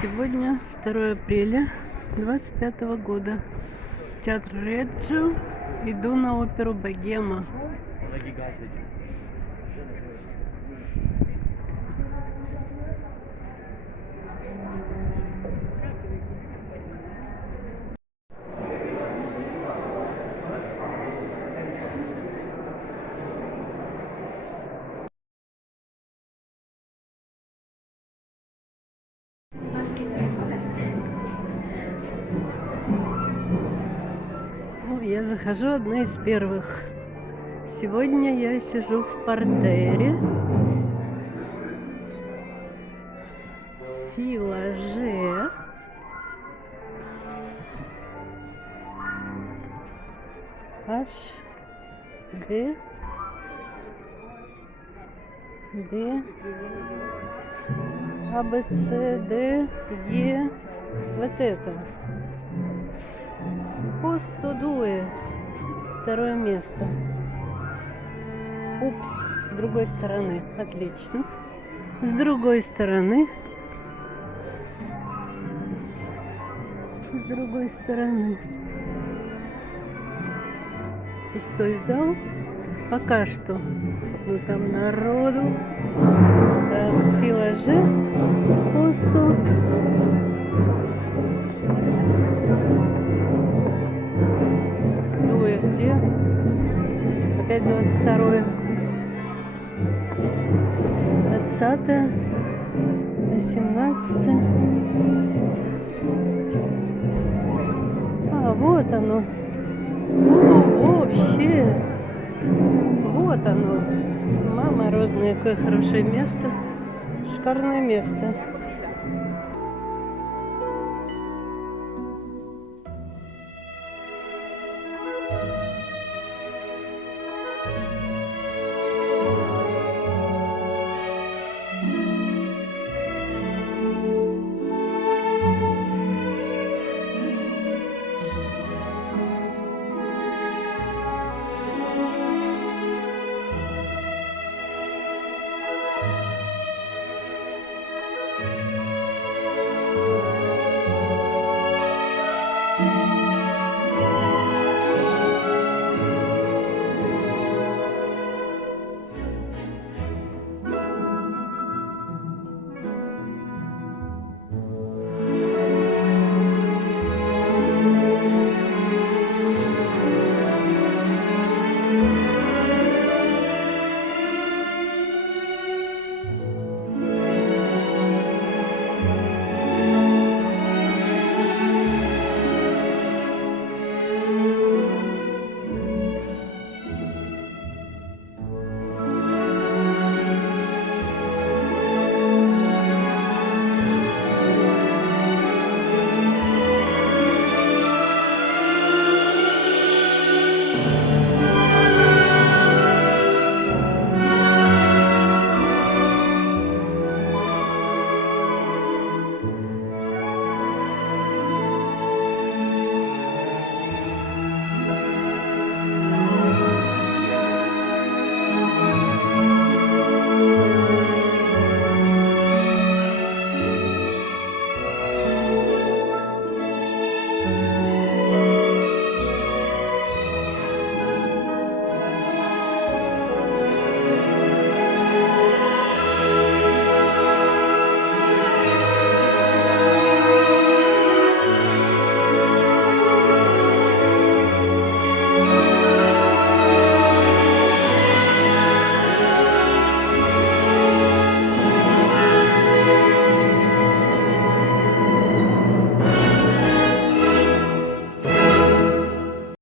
Сегодня 2 апреля 25 года. Театр Реджо. Иду на оперу «Богема». Я захожу одна из первых. Сегодня я сижу в партере. Филаже. H, G, D, А, Б, С, Д, Е. Вот это. Посто дуэ. Второе место. Упс, с другой стороны. Отлично. С другой стороны. С другой стороны. Пустой зал. Пока что. Ну там народу. Так, Филаже. Посто. Дуэ где? Опять 22-е. 20-е. 18-е. А, вот оно. О, вообще. Вот оно. Мама родная, какое хорошее место. Шикарное место.